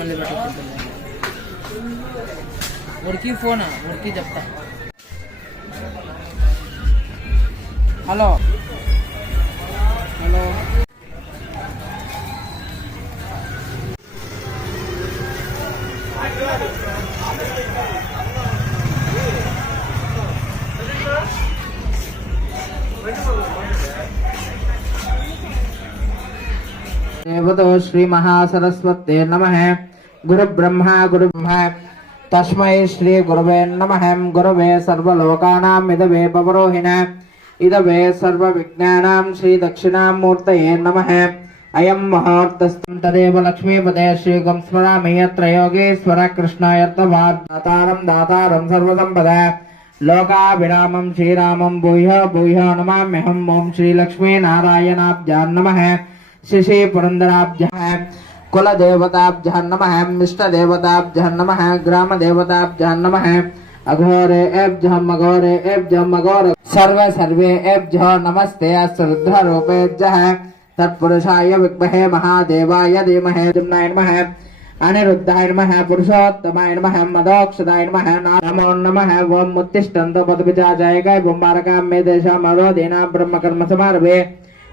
మళ్ళీ పెట్టుకుంటుంది ఉడికి ఫోనా ఉరికి చెప్తా హలో देवतो श्री श्रीमहासरस्वते नमः। गुरुब्रह्मा गुरुब्रह्मा, तस्मै श्रीगुरवे नमः। गुरवे सर्वलोकानां इदवे पवरोहिण इदवे सर्वविज्ञानां श्रीदक्षिणामूर्तये नमः। अयं मुहूर्तस्तं तदेव लक्ष्मीपदे श्रीगं स्मरामि। यत्र योगेश्वर कृष्णायर्थवात् दातारं सर्वसम्पदा। लोकाभिरामं श्रीरामं, भूयः भूयः नमाम्यहम् ॐ श्रीलक्ष्मीनारायणाभ्यां नमः। शिशि पुरन्दराभ्यः कुलदेवताभ्यः नमः इष्टदेवताभ्यः नमः ग्रामदेवताभ्यः नमः, अघोरे एभ्यः मघोरे एभ्यः मघोर सर्व सर्वे एभ्यः नमस्ते अश्रुद्ररूपेभ्यः तत्पुरुषाय विद्महे महादेवाय धीमहि जिम्नाय नमः, अनिरुद्धाय नमः, पुरुषोत्तमाय नमः, मदोक्षदाय नमः, नमो नमः ओम उत्तिष्ठन्तो पदविचाजाय गाय बुम्बारकां मे देशाम् अरोधेन ब्रह्मकर्म समारभे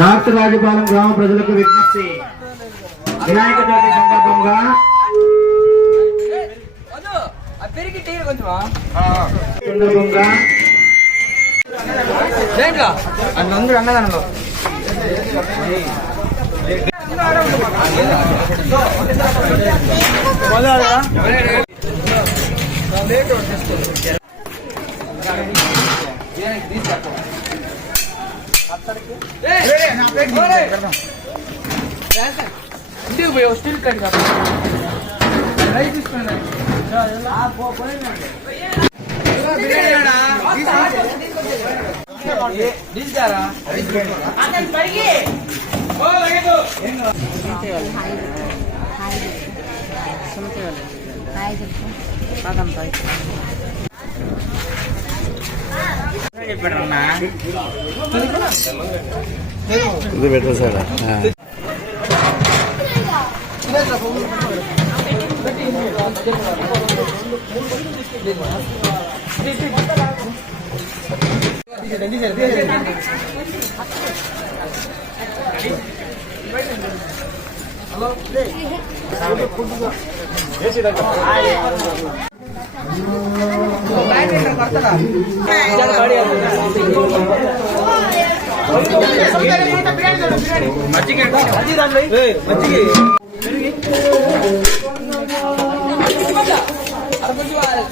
నార్త్ రాజపాలెం గ్రామ ప్రజలకు విజ్ఞప్తి. వినాయక చవితి సందర్భంగా అందులో అన్నదానంలో. Steel cut hi hi hi ఇది పెట్టు సార్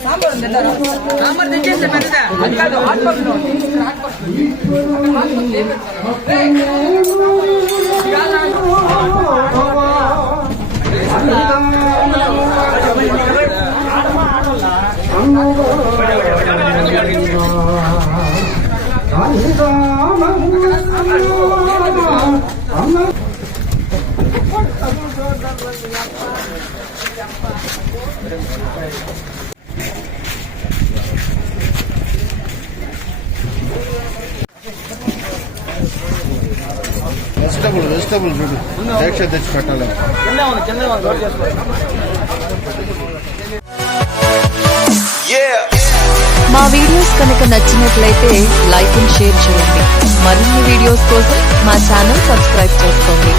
సాంబార్ ఉంది సాంబార్ తెచ్చేస్తే పెద్దదా అది కాదు hot box hot box hot box vegetable vegetable చూడు. దీక్ష తెచ్చి పెట్టాలి. మా వీడియోస్ కనుక నచ్చినట్లయితే లైక్ అండ్ షేర్ చేయండి. మరిన్ని వీడియోస్ కోసం మా ఛానల్ సబ్స్క్రైబ్ చేసుకోండి.